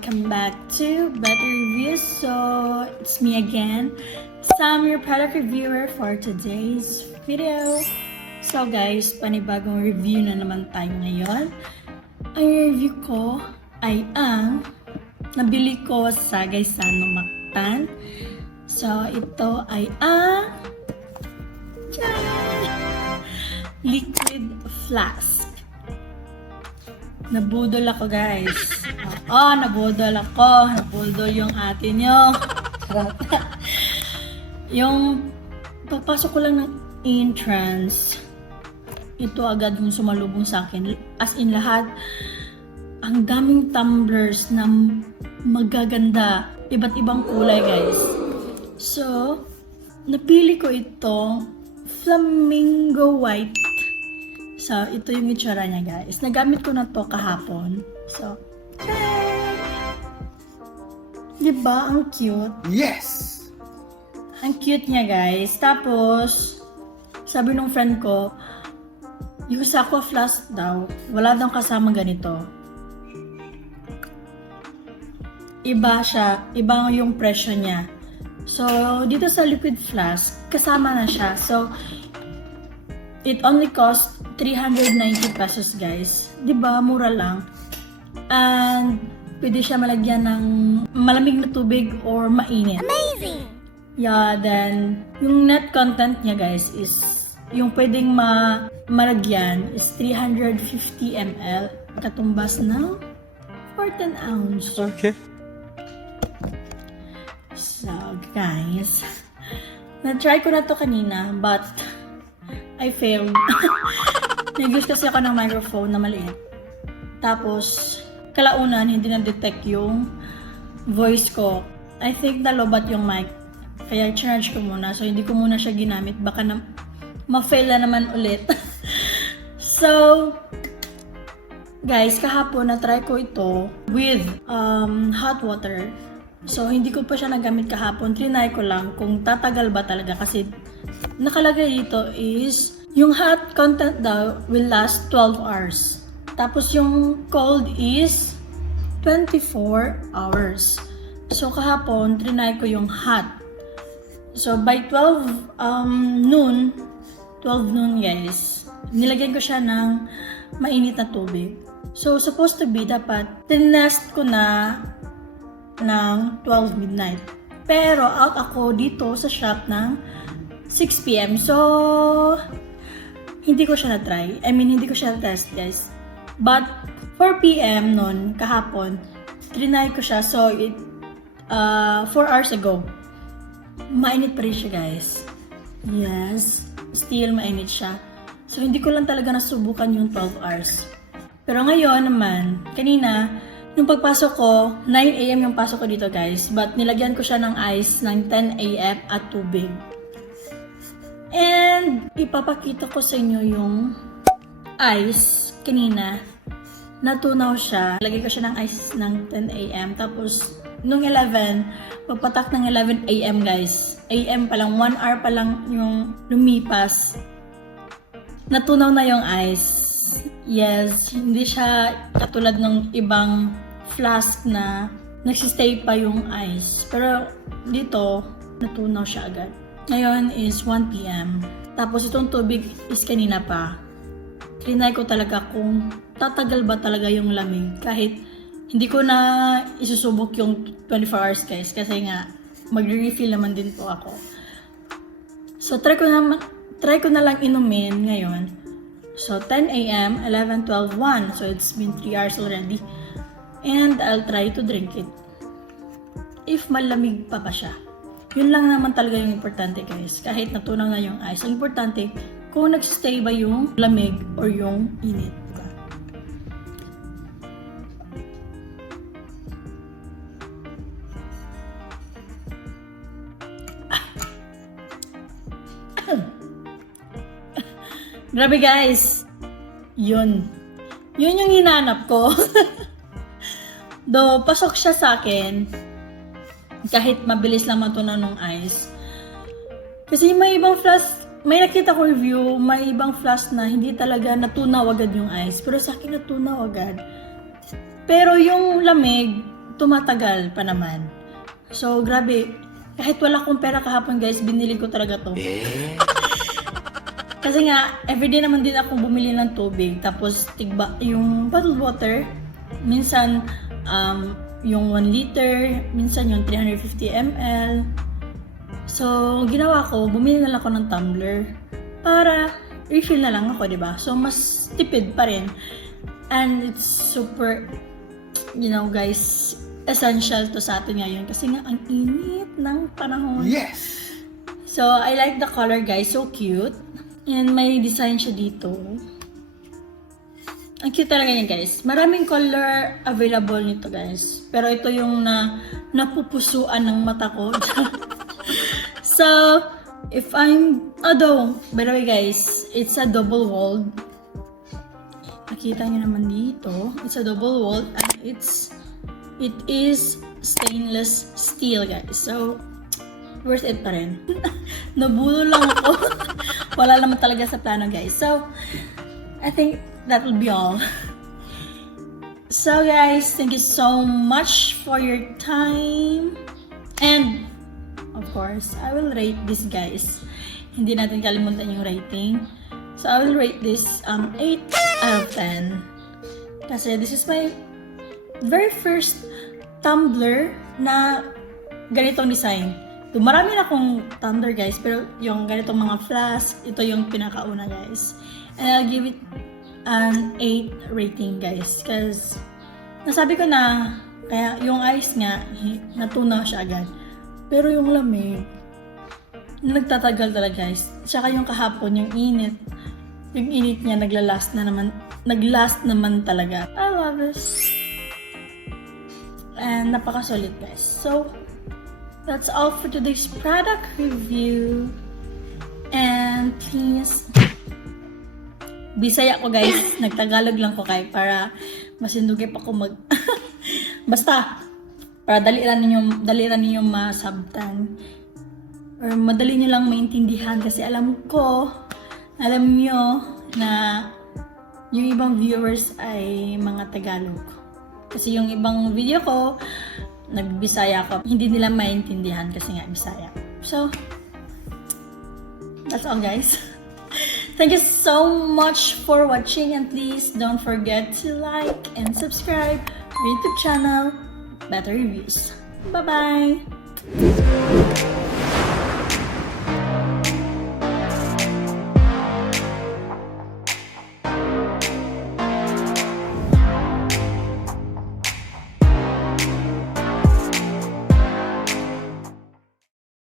welcome back to Better Reviews. So, it's me again, Sam, your product reviewer for today's video. So guys, panibagong review na naman tayo ngayon. Ang review ko ay ang nabili ko sa Gaisano Mactan. So, ito ay ang liquid flask. Nabudol ako, guys. Nabudol ako. Nabudol yung ate nyo. Yung papasok ko lang ng entrance, ito agad yung sumalubong sa akin. As in lahat, ang daming tumblers na magaganda. Iba't ibang kulay, guys. So, napili ko itong flamingo white. So, ito yung itsura niya, guys. Nagamit ko na to kahapon. So, diba? Ang cute. Yes! Ang cute niya, guys. Tapos, sabi nung friend ko, yung Aqua Flask daw, wala daw kasama ganito. Iba siya. Iba yung presyo niya. So, dito sa liquid flask, kasama na siya. So, it only cost 390 pesos, guys. Diba? Mura lang. And, pwede siya malagyan ng malamig na tubig or mainit. Amazing! Yeah, then, yung net content niya, guys, is yung pwedeng malagyan is 350 ml. Katumbas ng 14 ounce. Okay. So, guys, na-try ko na to kanina, but I failed. Nag-use kasi ako ng microphone na maliit. Tapos, kalaunan, hindi na-detect yung voice ko. I think nalobat yung mic. Kaya charge ko muna. So, hindi ko muna siya ginamit. Baka na ma-fail na naman ulit. So, guys, kahapon na-try ko ito with hot water. So, hindi ko pa siya nagamit kahapon. Trinay ko lang kung tatagal ba talaga. Kasi, nakalagay dito is, yung hot content daw will last 12 hours. Tapos, yung cold is 24 hours. So, kahapon, trinay ko yung hot. So, by 12 noon, guys, nilagyan ko siya ng mainit na tubig. So, supposed to be, dapat, tinest ko na ng 12 midnight. Pero, out ako dito sa shop ng 6 p.m. So, hindi ko siya na-try. I mean, hindi ko siya na-test, guys. But, 4 p.m. nun, kahapon, trinay ko siya. So, 4 hours ago, mainit pa rin siya, guys. Yes, still mainit siya. So, hindi ko lang talaga nasubukan yung 12 hours. Pero ngayon naman, kanina, nung pagpasok ko, 9 a.m. yung pasok ko dito, guys. But, nilagyan ko siya ng ice ng 10 a.m. at tubig. And, ipapakita ko sa inyo yung ice kanina. Natunaw siya. Lagay ko siya ng ice ng 10 a.m. Tapos, nung 11, pagpatak ng 11 a.m. guys. A.m. pa lang, 1 hour pa lang yung lumipas. Natunaw na yung ice. Yes, hindi siya katulad ng ibang flask na nagsistay pa yung ice. Pero dito, natunaw siya agad. Ngayon is 1 p.m. Tapos itong tubig is kanina pa. Trinay ko talaga kung tatagal ba talaga yung lamig. Kahit hindi ko na isusubok yung 24 hours, guys. Kasi nga, mag-refill naman din po ako. So, try ko na lang inumin ngayon. So, 10 a.m., 11, 12, 1. So, it's been 3 hours already. And I'll try to drink it. If malamig pa ba siya. Yun lang naman talaga yung importante, guys. Kahit natunaw na yung ice. Ang importante, kung nagsistay ba yung lamig or yung init. Diba? Grabe, guys. Yun yung hinanap ko. Do, pasok siya sa akin. Kahit mabilis lang matunaw ng ice. Kasi may ibang flask, may nakita ko review, may ibang flask na hindi talaga natunaw agad yung ice. Pero sa akin natunaw agad. Pero yung lamig, tumatagal pa naman. So, grabe. Kahit wala akong pera kahapon guys, binili ko talaga to. Kasi nga, everyday naman din akong bumili ng tubig. Tapos, tigba, yung bottled water, minsan, yung 1 liter, minsan yung 350 ml. So, ginawa ko, bumili na lang ako ng tumbler para refill na lang ako, diba? So, mas tipid pa rin. And it's super, you know guys, essential to sa atin ngayon kasi nga ang init ng panahon. Yes! So, I like the color guys, so cute. And may design siya dito. Ang cute talaga niya guys. Maraming color available nito guys. Pero ito yung napupusuan ng mata ko. So, if I'm, although, by the way guys, it's a double walled. Nakita niyo naman dito. It's a double walled and it is stainless steel guys. So, worth it pa rin. Nabulo lang ako. Wala naman talaga sa plano guys. So, I think that will be all. So guys, thank you so much for your time. And, of course, I will rate this guys. Hindi natin kalimutan yung rating. So, I will rate this 8 out of 10. Kasi this is my very first tumbler na ganitong design. Marami na akong tumbler guys, pero yung ganitong mga flask, ito yung pinakauna guys. And I'll give it an 8 rating guys. Because nasabi ko na, kaya yung ice nga, natunaw siya agad. Pero yung lamig, nagtatagal talaga guys. Tsaka yung kahapon, yung init niya naglalast naman talaga. I love this. And napakasulit guys. So, that's all for today's product review. And please, Bisaya ko guys, nagtagalog lang ko kay para masindugay pa ko basta para daliran ninyo masabtan or madali niyo lang maintindihan kasi alam nyo na yung ibang viewers ay mga Tagalog. Kasi yung ibang video ko nagbisaya ko, hindi nila maintindihan kasi nga Bisaya. So, that's all guys. Thank you so much for watching and please don't forget to like and subscribe our YouTube channel, Better Reviews. Bye-bye!